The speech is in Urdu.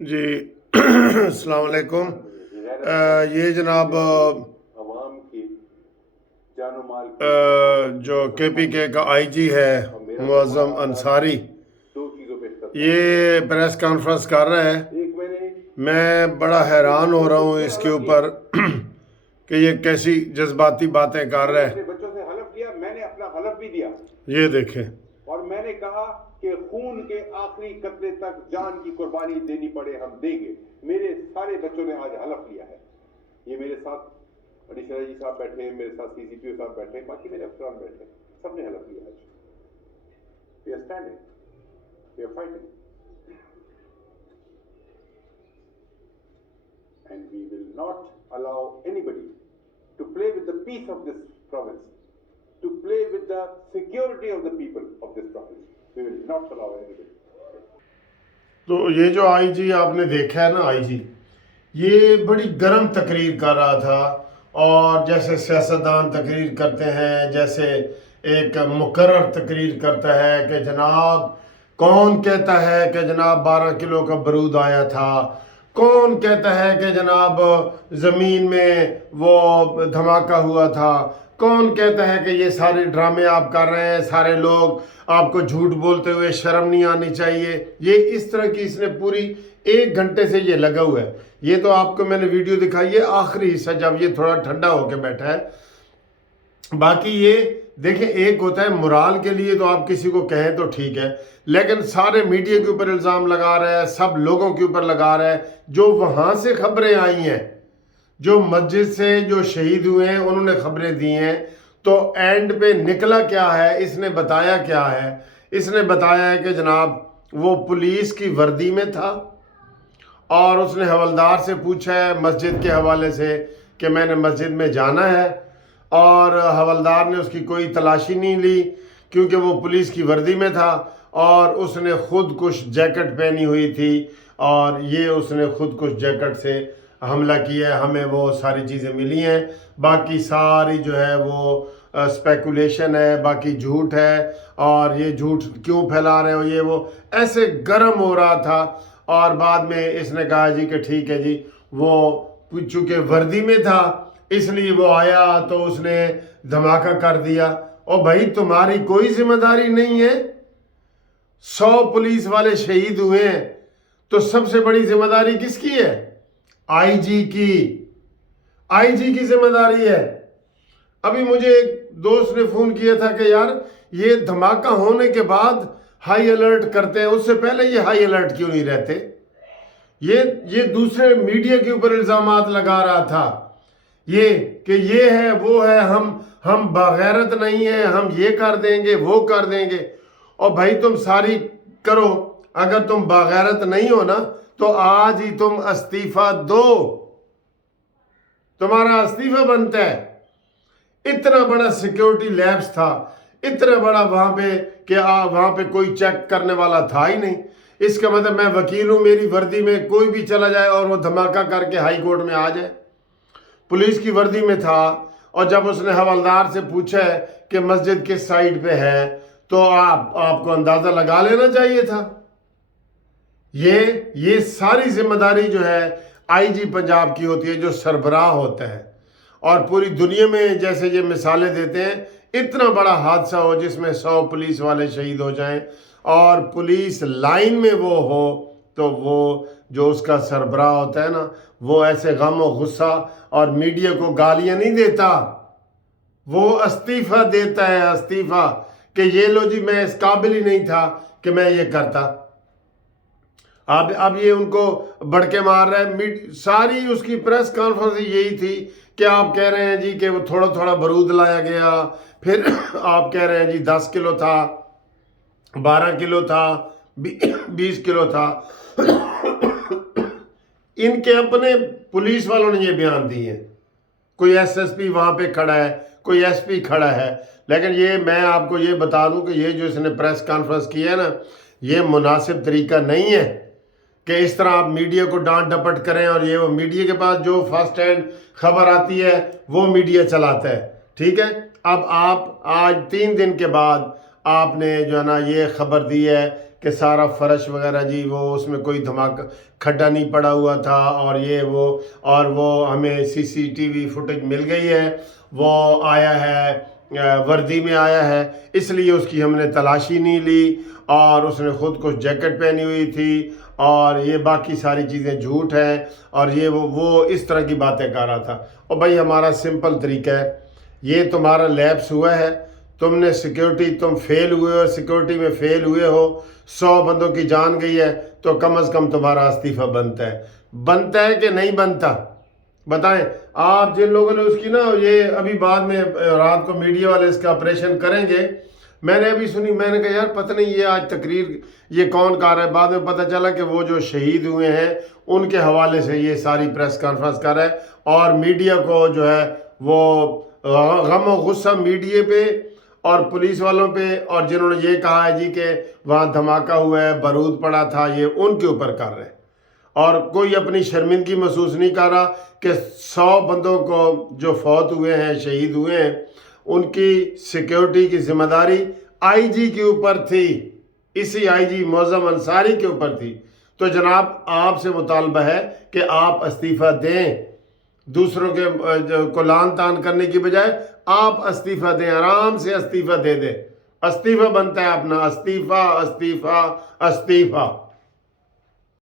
جی السلام علیکم۔ یہ جناب عوام کی جان و مال جو کے پی کے کا آئی جی ہے معظم انصاری، دو چیزوں پہ اختلاف یہ پریس کانفرنس کر رہا ہے۔ ایک میں بڑا حیران ہو رہا ہوں اس کے اوپر کہ یہ کیسی جذباتی باتیں کر رہا ہے۔ اپنے بچوں سے حلف لیا، میں نے اپنا حلف بھی دیا یہ دیکھیں، اور میں نے کہا کہ خون کے آخری قطرے تک جان کی قربانی دینی پڑے ہم دیں گے۔ میرے سارے بچوں نے آج حلف لیا ہے۔ یہ میرے ساتھ ایڈیشنل جی صاحب بیٹھے ہیں، میرے ساتھ سی سی پی او صاحب بیٹھے ہیں، باقی میرے افسران بیٹھے ہیں، سب نے حلف لیا ہے۔ We are standing, we are fighting, and we will not allow anybody to play with the peace of this province, to play with the security of the people of this province. We will not allow anybody. تو یہ جو آئی جی آپ نے دیکھا ہے نا، آئی جی یہ بڑی گرم تقریر کر رہا تھا، اور جیسے سیاستدان تقریر کرتے ہیں، جیسے ایک مقرر تقریر کرتا ہے کہ جناب کون کہتا ہے کہ جناب 12 کلو کا برود آیا تھا، کون کہتا ہے کہ جناب زمین میں وہ دھماکہ ہوا تھا، کون کہتا ہے کہ یہ سارے ڈرامے آپ کر رہے ہیں، سارے لوگ آپ کو جھوٹ بولتے ہوئے شرم نہیں آنی چاہیے۔ یہ اس طرح کی اس نے پوری 1 گھنٹے سے یہ لگا ہوا ہے۔ یہ تو آپ کو میں نے ویڈیو دکھائی ہے آخری حصہ جب یہ تھوڑا ٹھنڈا ہو کے بیٹھا ہے۔ باقی یہ دیکھیں، ایک ہوتا ہے مرال کے لیے تو آپ کسی کو کہیں تو ٹھیک ہے، لیکن سارے میڈیا کے اوپر الزام لگا رہا ہے، سب لوگوں کے اوپر لگا رہا ہے۔ جو وہاں سے خبریں آئی ہیں، جو مسجد سے جو شہید ہوئے ہیں انہوں نے خبریں دی ہیں، تو اینڈ پہ نکلا کیا ہے، اس نے بتایا کیا ہے؟ اس نے بتایا ہے کہ جناب وہ پولیس کی وردی میں تھا، اور اس نے حوالدار سے پوچھا ہے مسجد کے حوالے سے کہ میں نے مسجد میں جانا ہے، اور حوالدار نے اس کی کوئی تلاشی نہیں لی کیونکہ وہ پولیس کی وردی میں تھا، اور اس نے خود کش جیکٹ پہنی ہوئی تھی، اور یہ اس نے خود کش جیکٹ سے حملہ کیا ہے۔ ہمیں وہ ساری چیزیں ملی ہیں، باقی ساری جو ہے وہ اسپیکولیشن ہے، باقی جھوٹ ہے، اور یہ جھوٹ کیوں پھیلا رہے ہو، یہ وہ ایسے گرم ہو رہا تھا۔ اور بعد میں اس نے کہا جی کہ ٹھیک ہے جی، وہ چونکہ وردی میں تھا اس لیے وہ آیا تو اس نے دھماکہ کر دیا۔ اور بھائی تمہاری کوئی ذمہ داری نہیں ہے، 100 پولیس والے شہید ہوئے ہیں، تو سب سے بڑی ذمہ داری کس کی ہے؟ آئی جی کی۔ آئی جی کی ذمہ داری ہے۔ ابھی مجھے ایک دوست نے فون کیا تھا کہ یار یہ دھماکہ ہونے کے بعد ہائی الرٹ کرتے ہیں، اس سے پہلے یہ ہائی الرٹ کیوں نہیں رہتے؟ یہ دوسرے میڈیا کے اوپر الزامات لگا رہا تھا، یہ کہ یہ ہے وہ ہے، ہم بغیرت نہیں ہیں، ہم یہ کر دیں گے وہ کر دیں گے۔ اور بھائی تم ساری کرو، اگر تم بغیرت نہیں ہو نا تو آج ہی تم استعفیٰ دو، تمہارا استعفیٰ بنتا ہے۔ اتنا بڑا سیکیورٹی لیبس تھا، اتنا بڑا وہاں پہ کہ وہاں پہ کوئی چیک کرنے والا تھا ہی نہیں۔ اس کا مطلب میں وکیل ہوں، میری وردی میں کوئی بھی چلا جائے اور وہ دھماکہ کر کے ہائی کورٹ میں آ جائے۔ پولیس کی وردی میں تھا، اور جب اس نے حوالدار سے پوچھا ہے کہ مسجد کس سائڈ پہ ہے تو آپ کو اندازہ لگا لینا چاہیے تھا۔ یہ ساری ذمہ داری جو ہے آئی جی پنجاب کی ہوتی ہے، جو سربراہ ہوتا ہے۔ اور پوری دنیا میں جیسے یہ مثالیں دیتے ہیں، اتنا بڑا حادثہ ہو جس میں 100 پولیس والے شہید ہو جائیں اور پولیس لائن میں وہ ہو، تو وہ جو اس کا سربراہ ہوتا ہے نا، وہ ایسے غم و غصہ اور میڈیا کو گالیاں نہیں دیتا، وہ استعفیٰ دیتا ہے، استعفیٰ کہ یہ لو جی میں اس قابل ہی نہیں تھا کہ میں یہ کرتا۔ اب یہ ان کو بڑکے مار رہا ہے۔ ساری اس کی پریس کانفرنس یہی تھی کہ آپ کہہ رہے ہیں جی کہ وہ تھوڑا تھوڑا برود لایا گیا، پھر آپ کہہ رہے ہیں جی 10 کلو تھا، 12 کلو تھا، 20 کلو تھا۔ ان کے اپنے پولیس والوں نے یہ بیان دیے ہیں، کوئی ایس ایس پی وہاں پہ کھڑا ہے، کوئی ایس پی کھڑا ہے، لیکن یہ میں آپ کو یہ بتا دوں کہ یہ جو اس نے پریس کانفرنس کی ہے نا، یہ مناسب طریقہ نہیں ہے کہ اس طرح آپ میڈیا کو ڈانٹ ڈپٹ کریں، اور یہ وہ میڈیا کے پاس جو فرسٹ ہینڈ خبر آتی ہے وہ میڈیا چلاتا ہے، ٹھیک ہے۔ اب آپ آج 3 دن کے بعد آپ نے جو ہے نا یہ خبر دی ہے کہ سارا فرش وغیرہ جی وہ اس میں کوئی دھماکہ کھڈا نہیں پڑا ہوا تھا، اور یہ وہ ہمیں CCTV فوٹیج مل گئی ہے، وہ آیا ہے وردی میں آیا ہے، اس لیے اس کی ہم نے تلاشی نہیں لی، اور اس نے خود کچھ جیکٹ پہنی ہوئی تھی، اور یہ باقی ساری چیزیں جھوٹ ہیں، اور یہ وہ اس طرح کی باتیں کر رہا تھا۔ اور بھائی ہمارا سمپل طریقہ ہے، یہ تمہارا لیپس ہوا ہے، تم نے سیکیورٹی، تم فیل ہوئے ہو، سیکیورٹی میں فیل ہوئے ہو، 100 بندوں کی جان گئی ہے، تو کم از کم تمہارا استعفیٰ بنتا ہے کہ نہیں بنتا؟ بتائیں آپ جن لوگوں نے اس کی نا، یہ ابھی بعد میں رات کو میڈیا والے اس کا آپریشن کریں گے، میں نے ابھی سنی، میں نے کہا یار پتہ نہیں یہ آج تقریر یہ کون کر رہا ہے، بعد میں پتہ چلا کہ وہ جو شہید ہوئے ہیں ان کے حوالے سے یہ ساری پریس کانفرنس کر رہا ہے، اور میڈیا کو جو ہے وہ غم و غصہ میڈیا پہ اور پولیس والوں پہ، اور جنہوں نے یہ کہا ہے جی کہ وہاں دھماکہ ہوا ہے، بارود پڑا تھا، یہ ان کے اوپر کر رہے ہیں، اور کوئی اپنی شرمندگی محسوس نہیں کر رہا کہ 100 بندوں کو جو فوت ہوئے ہیں، شہید ہوئے ہیں، ان کی سیکیورٹی کی ذمہ داری IG کے اوپر تھی، اسی IG معظم انصاری کے اوپر تھی۔ تو جناب آپ سے مطالبہ ہے کہ آپ استعفیٰ دیں، دوسروں کے کو لان تان کرنے کی بجائے آپ استعفیٰ دیں، آرام سے استعفیٰ دے دیں، استعفیٰ بنتا ہے اپنا، استعفیٰ استعفیٰ استعفیٰ۔